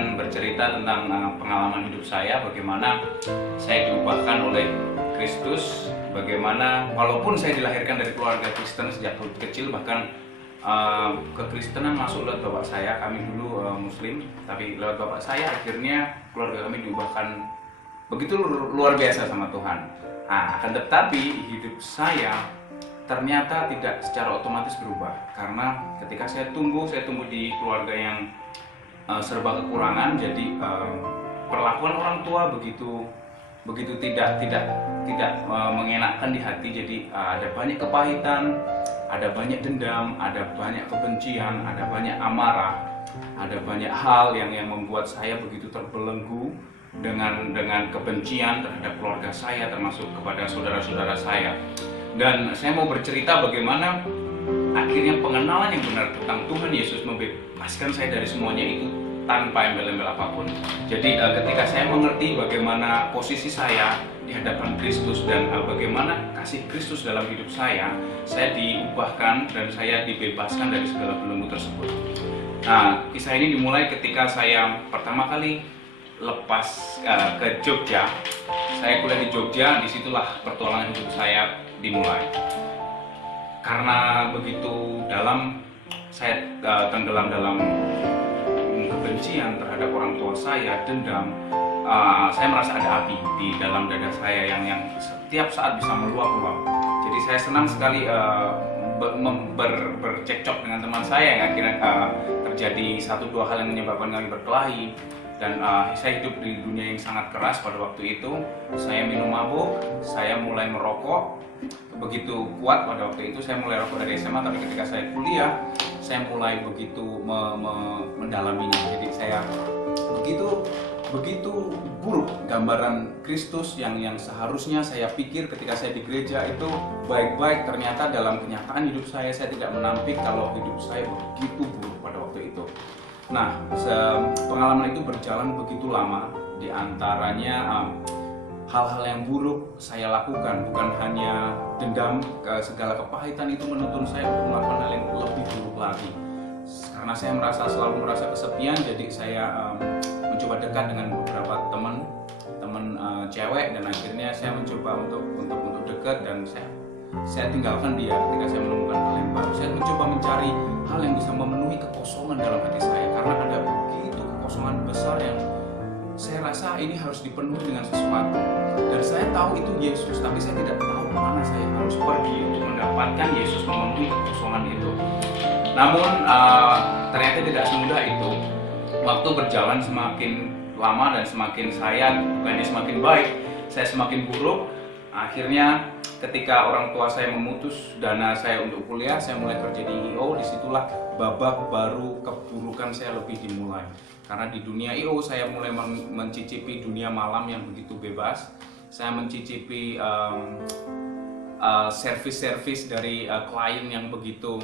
akan bercerita tentang pengalaman hidup saya, bagaimana saya diubahkan oleh Kristus, bagaimana walaupun saya dilahirkan dari keluarga Kristen sejak kecil, bahkan kekristenan masuk lewat bapak saya. Kami dulu Muslim, tapi lewat bapak saya akhirnya keluarga kami diubahkan begitu luar biasa sama Tuhan. Akan tetapi hidup saya ternyata tidak secara otomatis berubah, karena ketika saya tumbuh di keluarga yang serba kekurangan. Jadi perlakuan orang tua begitu tidak mengenakkan di hati. Jadi ada banyak kepahitan, ada banyak dendam, ada banyak kebencian, ada banyak amarah, ada banyak hal yang membuat saya begitu terbelenggu dengan kebencian terhadap keluarga saya, termasuk kepada saudara-saudara saya. Dan saya mau bercerita bagaimana akhirnya pengenalan yang benar tentang Tuhan Yesus membebaskan saya dari semuanya itu tanpa embel-embel apapun. Jadi ketika saya mengerti bagaimana posisi saya di hadapan Kristus dan bagaimana kasih Kristus dalam hidup saya diubahkan dan saya dibebaskan dari segala belenggu tersebut. Nah, kisah ini dimulai ketika saya pertama kali lepas ke Jogja. Saya kuliah di Jogja, disitulah pertualangan hidup saya dimulai. Karena begitu dalam saya tenggelam dalam kebencian terhadap orang tua saya, dendam, saya merasa ada api di dalam dada saya yang setiap saat bisa meluap-luap. Jadi saya senang sekali bercekcok dengan teman saya yang akhirnya terjadi 1-2 hal yang menyebabkan kami berkelahi. Dan saya hidup di dunia yang sangat keras pada waktu itu. Saya minum mabuk, saya mulai merokok begitu kuat pada waktu itu. Saya mulai rokok dari SMA, tapi ketika saya kuliah, saya mulai begitu mendalaminya. Jadi saya begitu buruk gambaran Kristus yang seharusnya saya pikir ketika saya di gereja itu baik-baik. Ternyata dalam kenyataan hidup saya tidak menampik kalau hidup saya begitu buruk pada waktu itu. Nah, pengalaman itu berjalan begitu lama. Di antaranya hal-hal yang buruk saya lakukan, bukan hanya dendam, segala kepahitan itu menuntun saya untuk melakukan hal yang lebih buruk lagi. Karena saya selalu merasa kesepian, jadi saya mencoba dekat dengan beberapa teman cewek, dan akhirnya saya mencoba untuk dekat, dan saya tinggalkan dia ketika saya menemukan hal yang baru. Saya mencoba mencari hal yang bisa memenuhi kekosongan dalam hati saya, karena ada begitu kekosongan besar yang saya rasa ini harus dipenuhi dengan sesuatu. Dan saya tahu itu Yesus, tapi saya tidak tahu kemana saya harus pergi untuk mendapatkan Yesus memenuhi kekosongan itu. Namun ternyata tidak semudah itu. Waktu berjalan semakin lama dan semakin bukannya semakin baik, saya semakin buruk. Akhirnya ketika orang tua saya memutus dana saya untuk kuliah, saya mulai kerja di IO. Disitulah babak baru keburukan saya lebih dimulai. Karena di dunia IO saya mulai mencicipi dunia malam yang begitu bebas. Saya mencicipi servis dari klien yang begitu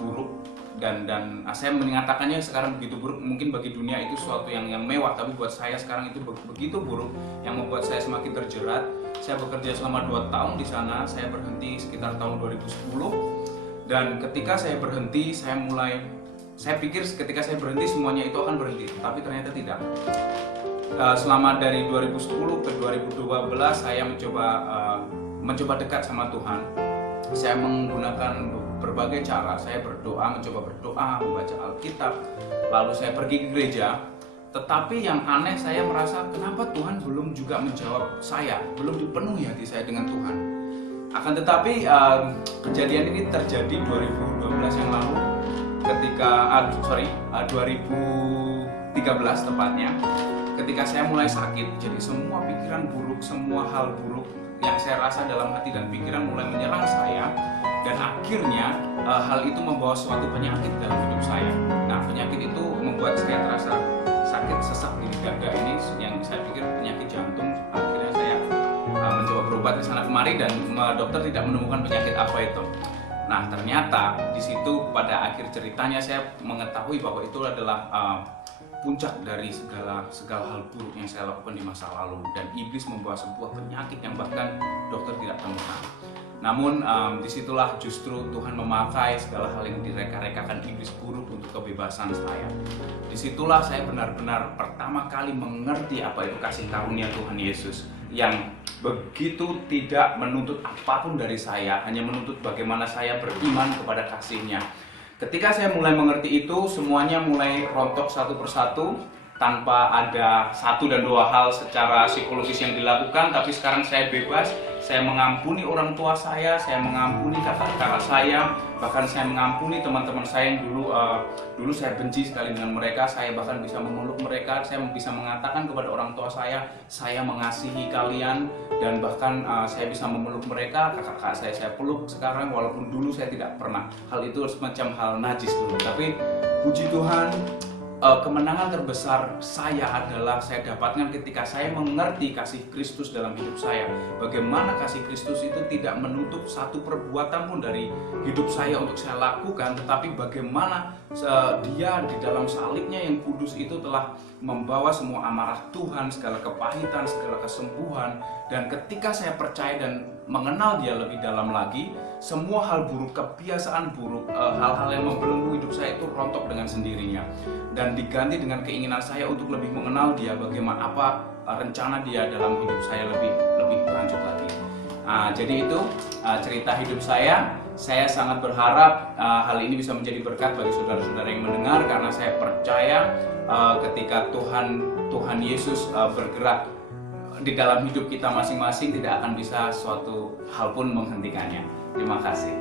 buruk. Dan saya mengatakannya sekarang begitu buruk. Mungkin bagi dunia itu sesuatu yang mewah, tapi buat saya sekarang itu begitu buruk, yang membuat saya semakin terjerat. Saya bekerja selama 2 tahun di sana. Saya berhenti sekitar tahun 2010. Dan ketika saya berhenti, saya pikir ketika saya berhenti semuanya itu akan berhenti, tapi ternyata tidak. Selama dari 2010 ke 2012 saya mencoba dekat sama Tuhan. Saya menggunakan berbagai cara. Saya mencoba berdoa, membaca Alkitab, lalu saya pergi ke gereja. Tetapi yang aneh, saya merasa kenapa Tuhan belum juga menjawab saya, belum dipenuhi hati saya dengan Tuhan. Akan tetapi kejadian ini terjadi 2012 yang lalu, ketika 2013 tepatnya, ketika saya mulai sakit. Jadi semua pikiran buruk, semua hal buruk yang saya rasa dalam hati dan pikiran mulai menyerang saya, dan akhirnya hal itu membawa suatu penyakit dalam hidup saya. Nah, penyakit itu membuat saya terasa sakit sesak di dada ini, yang saya pikir penyakit jantung. Akhirnya saya mencoba berobat di sana kemari, dan dokter tidak menemukan penyakit apa itu. Nah, ternyata di situ pada akhir ceritanya saya mengetahui bahwa itu adalah puncak dari segala hal buruk yang saya lakukan di masa lalu, dan iblis membawa sebuah penyakit yang bahkan dokter tidak temukan. Namun disitulah justru Tuhan memakai segala hal yang direka-rekakan iblis buruk untuk kebebasan saya. Disitulah saya benar-benar pertama kali mengerti apa itu kasih karunia Tuhan Yesus, yang begitu tidak menuntut apapun dari saya, hanya menuntut bagaimana saya beriman kepada kasih-Nya. Ketika saya mulai mengerti itu, semuanya mulai rontok satu persatu, tanpa ada satu dan dua hal secara psikologis yang dilakukan. Tapi sekarang saya bebas, saya mengampuni orang tua saya mengampuni kakak-kakak saya, bahkan saya mengampuni teman-teman saya yang dulu saya benci sekali dengan mereka. Saya bahkan bisa memeluk mereka, saya bisa mengatakan kepada orang tua saya mengasihi kalian, dan bahkan saya bisa memeluk mereka. Kakak-kakak saya peluk sekarang, walaupun dulu saya tidak pernah. Hal itu semacam hal najis dulu, tapi puji Tuhan, kemenangan terbesar saya adalah saya dapatkan ketika saya mengerti kasih Kristus dalam hidup saya. Bagaimana kasih Kristus itu tidak menutup satu perbuatan pun dari hidup saya untuk saya lakukan, tetapi bagaimana Dia di dalam salibnya yang kudus itu telah membawa semua amarah Tuhan, segala kepahitan, segala kesembuhan. Dan ketika saya percaya dan mengenal Dia lebih dalam lagi, semua hal buruk, kebiasaan buruk, hal-hal yang membelenggu hidup saya itu rontok dengan sendirinya, dan diganti dengan keinginan saya untuk lebih mengenal Dia, bagaimana apa rencana Dia dalam hidup saya lebih lanjut lagi. Jadi itu cerita hidup saya. Saya sangat berharap hal ini bisa menjadi berkat bagi saudara-saudara yang mendengar, karena saya percaya ketika Tuhan Yesus bergerak di dalam hidup kita masing-masing, tidak akan bisa suatu hal pun menghentikannya. Terima kasih.